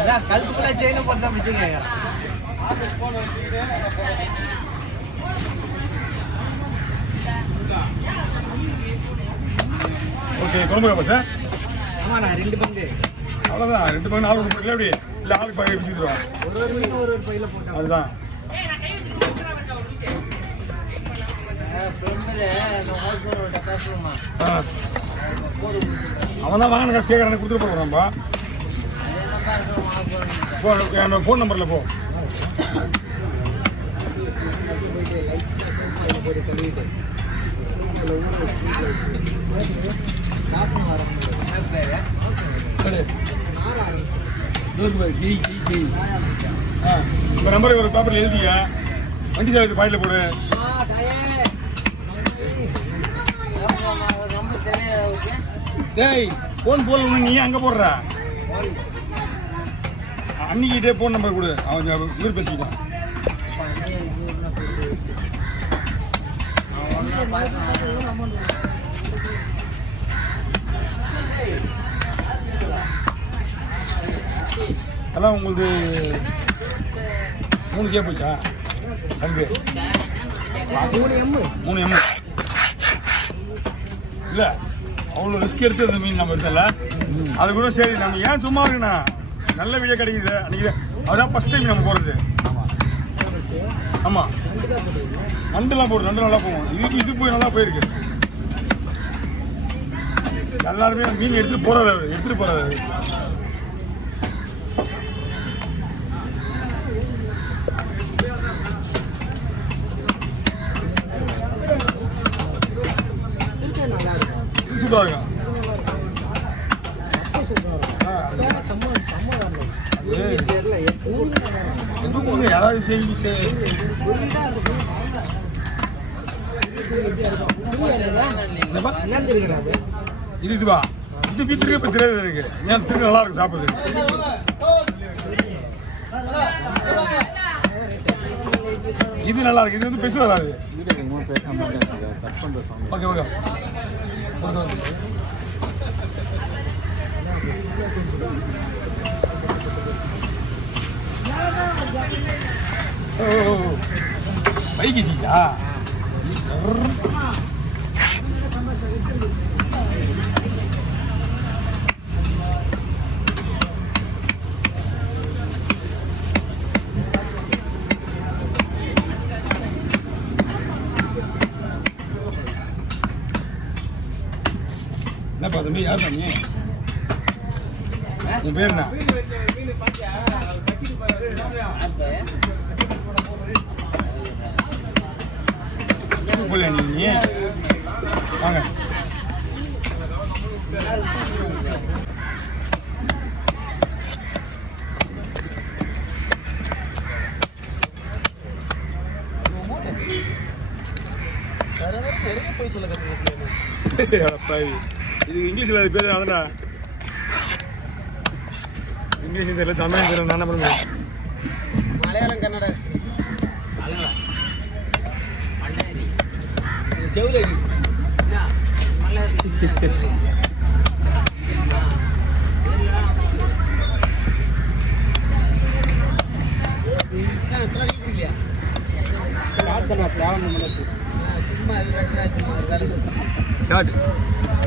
அதான் கழுத்துக்குள்ள செயினை போட்டு தான் பிச்சை கேட்கறான். ஓகே குழம்பு சார். ஆமாண்ணா 2 பங்கு. அவ்வளோதான் 2 பங்கு 4 போட்டுக்கலாம் எப்படி இல்லை ஆளுக்கு பாய் வச்சுருவோம். ஒரு மீன் ஒரு பையில போட்டோம். அதுதான் அவன் தான் வாங்கின காசு கேட்குறானு கொடுத்துட்டு போகிறான்பா. என்னோட ஃபோன் நம்பரில் போ. இந்த நம்பருக்கு ஒரு பேப்பரில் எழுதிக்க. வண்டி சார்ஜ் பாயில போடு. டேய் ஃபோன் போடணும் நீ அங்கே போடுற. அன்னிக்கிட்டே ஃபோன் நம்பர் கொடு. அவன் இவர் பேசிக்கிட்டான். அதெல்லாம் உங்களுக்கு 3 போச்சா அங்கே 3 எம் இல்லை அவ்வளோ ரிஸ்க் எடுத்து அந்த மீன் நம்ம இருக்கல. அது கூட சரி நம்ம ஏன் சும்மா இருக்குண்ணா நல்ல வீடியோ கிடைக்குது அன்றைக்கி. அதுதான் ஃபஸ்ட் டைம் நம்ம போகிறது. ஆமாம் நண்டுலாம் போடுது. நண்டு நல்லா போகும். இது போய் நல்லா போயிருக்கு. எல்லாருமே மீன் எடுத்துகிட்டு போகிறாரு. சூப்பராக இருக்கும். யாராவது இதுவா இது வீட்டுக்கு இப்போ தெரியாது எனக்கு. ஏன் திரும்ப நல்லா இருக்கு சாப்பிடுறது. இது நல்லா இருக்கு. இது வந்து பெருசு வராது. ஓகே ஓகே பைக்கு சீசா என்னப்பா தம்பி யார் பண்ணி உன் பேர் என்ன? போல நீ வாங்க. போய் சொல்ல இது இங்கிலீஷில் அது பேர் அதடா. இங்கிலீஷ் தெரியல, தமிழ் தெரியல. நான் என்ன பண்ணுவேன்? மலையாளம் கன்னடா செவ்வளி ஷார்ட்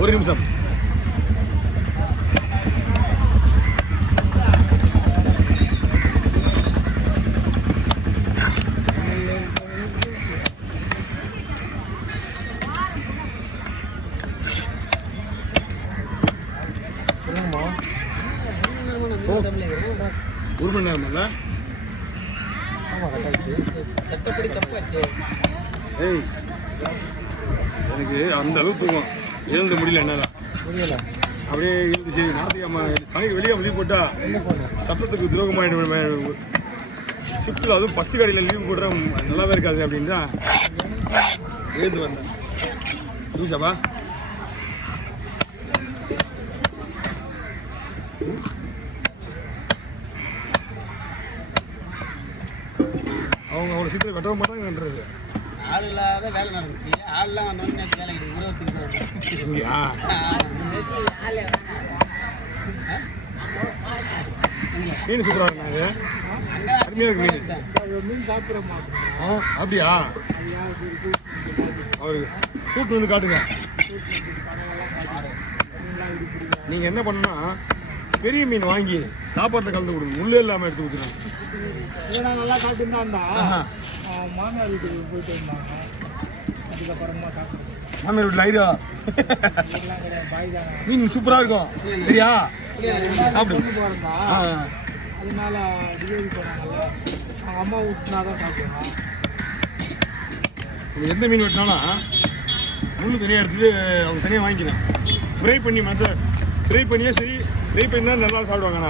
1 நிமிஷம். ஒரு மணி நேரம்ல சட்டப்படி தப்பாச்சு. ஏய் எனக்கு அந்த அளவுக்கு தூக்கம் எழுந்த முடியல. என்னால் அப்படியே இருந்துச்சு. ஞாயிற்றுக்கிழமை சனிக்கு வெளியே லீவ் போட்டால் சட்டத்துக்கு துரோகமாகிடும். ஷிஃப்ட்டில் அதுவும் ஃபஸ்ட்டு கடையில் லீவ் போடுற நல்லாவே இருக்காது அப்படின்னு தான் எழுந்து வந்தேன். புதுசாப்பா அவங்க அவ்வளோ சீக்கிரம் வெட்டவும் மாட்டாங்கன்றது. ஆள் இல்லாத வேலை நடந்துச்சு. ஆள்லாம் வந்தோடனே வேலை கிடையாது. மீன் சூப்பராக இருக்குண்ணா அது அருமையாக இருக்கு மீன் மீன் சாப்பிட மாட்டோம். ஆ அப்படியா அவருக்கு கூட்டு வந்து காட்டுங்க. நீங்கள் என்ன பண்ணணும்னா பெரிய மீன் வாங்கி சாப்பாட்டை கலந்து கொடுங்க, முள்ளே இல்லாமல் எடுத்து கொடுத்துருங்க. ஏன்னா நல்லா சாப்பிட்டுருந்தா இருந்தா மாமியார் வீட்டுக்கு போயிட்டு இருந்தாங்க. அதுக்கப்புறமா சாப்பிடுவோம். மாமியார் வீட்டில் ஐரா எல்லாம் கிடையாது, பாய் தானே. மீன் சூப்பராக இருக்கும் சரியா? சாப்பிட்டு போகிறதா அதனால டெலிவரி போனாங்கல்ல, அவங்க அம்மா ஊட்டினா தான் சாப்பிடுவோம். எந்த மீன் வெட்டினாலும் முள்ளு தனியாக எடுத்துட்டு அவங்க தனியாக வாங்கிக்கிறேன். ஃப்ரை பண்ணி ஃப்ரை பண்ணியே சரி, ஃப்ரை பண்ணி தான் நல்லா சாப்பிடுவாங்கண்ணா.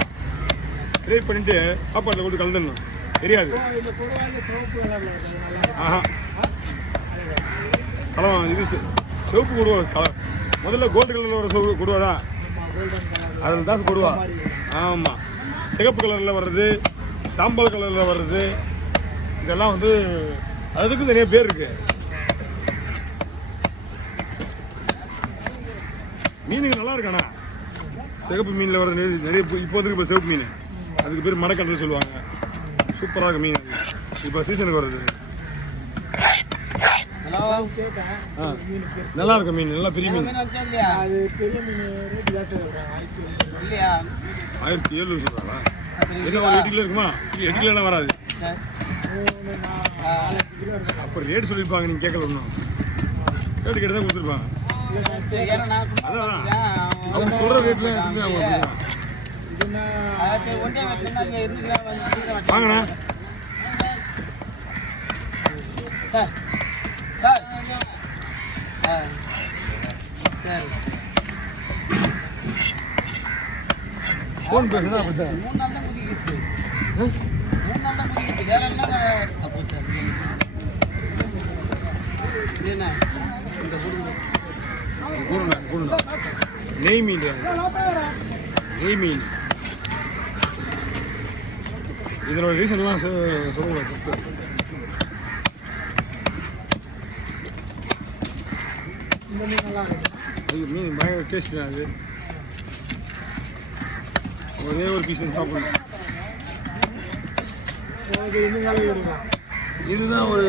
ஃப்ரை பண்ணிவிட்டு சாப்பாட்டில் போட்டு கலந்துடணும், தெரியாது. இந்த பொதுவாக சிவப்பு கலரில் இருக்கிறதுனால ஆஹா கலவம் இது சிவப்பு கொடுவா கலர். முதல்ல கோல்டு கலரில் வர சிவப்பு கொடுவா தான், கோல்டன் கலர் அதில் தான் கொடுவா. ஆமாம், சிகப்பு கலரில் வர்றது, சாம்பல் கலரில் வர்றது, இதெல்லாம் வந்து அதுக்கும் நிறைய பேர் இருக்குது. மீனுங்க நல்லா இருக்காண்ணா. சிகப்பு மீனில் வர நிறைய இப்போதைக்கு இப்போ சிவப்பு மீன், அதுக்கு பேர் மடக்கன்று சொல்லுவாங்க. சூப்பராக இருக்கு மீன். அது இப்போ சீசனுக்கு வருது. ஹலோ கேட்டேன். ஆ நல்லா இருக்கும் மீன், நல்லா பெரிய மீன். மீன் வச்சா இல்லையா? அது பெரிய மீன் ரேட்டு ஜாஸ்தி இருக்கும். இல்லையா? 1700 சொல்கிறாங்களா? என்ன ஒரு 8 கிலோ இருக்குமா? 8 கிலோலாம் வராது. சரி. 4 கிலோ இருக்கும். அப்போ ரேட் சொல்லியிருப்பாங்க, நீங்கள் கேட்கல ஒன்றும். ரேட்டு கேட்டு தான் கொடுத்துருப்பாங்க. சரி, ஏன்னா நான் அதான் அவங்க சொல்கிற ரேட்டில் இருந்து அவங்க கொடுக்குறாங்க. இதுன்னா சரி, ஒன்றே வெட்டினா நீங்கள் இருந்துக்கலாம் வாங்கண்ணா. சார் சார் ஆ சரி. ஃபோன் பேசுனா அப்படி தான். 3 நாள் தான் முடிக்கிச்சு. 3 நாள் தான் முடிக்கிச்சு. வேலை இல்லைன்னா அப்போ சார் இது என்ன இந்த கூடுண்ணா நெய் மீன், நெய் மீன். இதனோட ரீசன்லாம் சொல்லுங்க. இந்த மீன் நல்லா இருக்கும். அது மீன் பயங்கர டேஸ்ட் தான். அது ஒரே ஒரு பீஸ் சாப்பிடணும். இது இன்னும் நல்லா எடுக்கலாம். இதுதான் ஒரு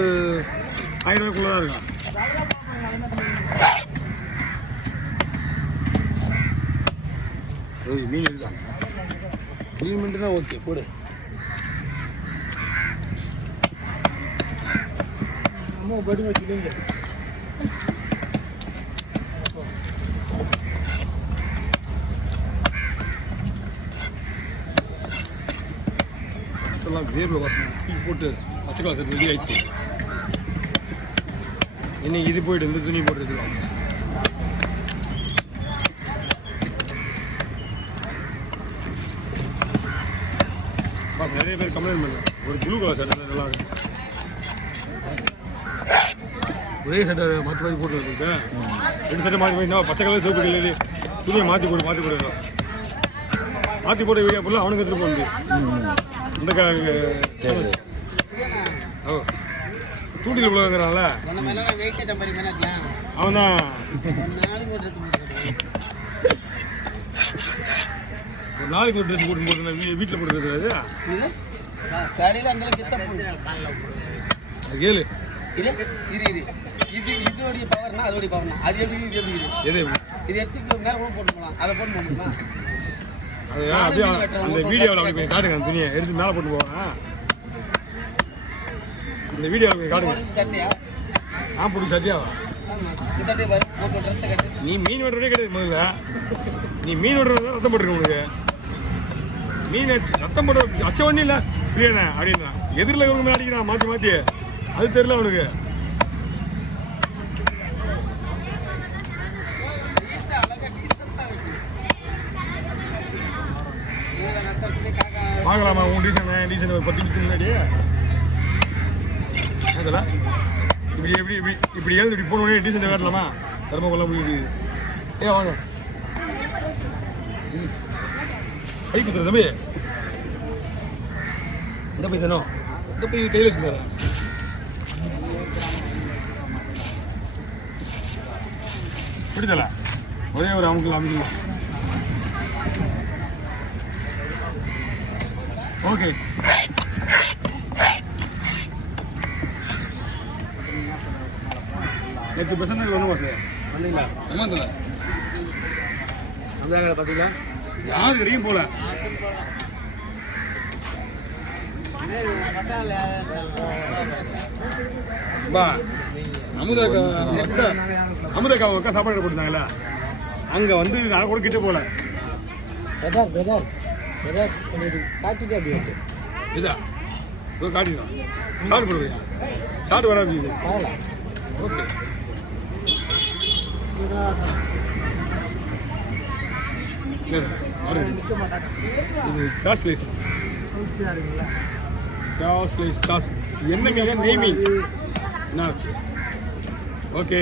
1000 ரூபாய்க்குள்ள தான் இருக்கும். மீன் இருக்காங்க. மீன் மட்டும் தான் ஓகே போடு. அம்மா படி வச்சுக்கோங்க. எல்லாம் வேர்வை வாசனை தூக்கி போட்டு பச்சை கலர் ரெடி ஆயிடுச்சு. இன்னைக்கு இது போயிட்டு இந்த துணி போட்டு எடுத்துக்கலாம். நிறைய பேர் கம்ப்ளைண்ட் பண்ணல, ஒரு ப்ளூ கலர் சட்டை நல்லா இருக்கு. ஒரே சட்டை மாற்றி மாற்றி போட்டு வச்சுருக்கேன். 2 சட்டை மாற்றி மாற்றி பச்சை கலர் சிவப்பு கலர் துணியை மாற்றி போட்டு மாற்றி போட்டு வீடியோ ஃபுல்லாக அவனுக்கு எடுத்துகிட்டு போகுது. இந்த ஓ தூண்டில் விழுங்கிறான்ல சொன்ன மேலே நான் வெயிட் டம்பரி பண்ணிக்கலாம். அவன் தான். 1 நாளைக்கு ஒரு ஒரு நாளைக்கு ஒரு ட்ரெஸ் போட்டு வீட்டில் போட்டுருக்காது. இது சடையில் அந்த கிட்ட அது கேளு. இல்லை இது இதோடைய பவர்னா அதோடைய பவர்னா அது எப்படி இது எப்படி எது இது எடுத்துக்கு மேலே கூட போட்டு போகலாம், அதை போட்டு போக முடியுமா? அது அப்படியே அந்த வீடியோவில் அப்படி போய் காட்டுங்க. அந்த துணியை எடுத்து மேலே போட்டு போவேன். அந்த வீடியோவில் போய் காட்டுங்க. சட்டையா? நான் போட்டு சத்தியாவா? இந்த சட்டையை பாரு, போட்டு ரத்த கட்டு. நீ மீன் வெட்டுறதே கிடையாது. முதல்ல நீ மீன் வெட்டுறது தான் ரத்தம் போட்டுருக்க. உனக்கு மீன் ரத்தம் போட்டு அச்ச ஒன்றும் இல்லை பிரியண்ணே அப்படின்னா எதிரில் இவங்க மேலே அடிக்கிறான் மாற்றி அது தெரியல அவனுக்கு. பார்க்கலாமா உன் டீசன் ஒரு 10 நிமிஷத்துக்கு முன்னாடி அதில் இப்படி எழுந்து இப்படி போன உடனே டீசன் காட்டலாமா? தர்ம கொள்ள முடியுது. வாங்க கை குத்துற தம்பி. இந்த போய் தானோ இந்த போய் கையில் வச்சுருந்தார பிடித்தல ஒரே ஒரு அமுக்கு அமைக்கலாம். ஓகே. நேற்று பெசன்ட் ஒன்றுமா சார் வந்தீங்களா? சம்மந்தல அந்த பார்த்தீங்களா? யாரு வரையும் போல. பா அமுதாக்கா அக்கா சாப்பாடு போட்டுருந்தாங்களா, அங்கே வந்து நான் கூட கிட்ட போகல. இதா காட்டிடும் ஷார்ட் போடுவீங்க, ஷார்ட் வராது. ஓகே இது காஸ்ட்லெஸ் காசு என்ன கேட்க நெய்மீன் என்ன ஆச்சு? ஓகே.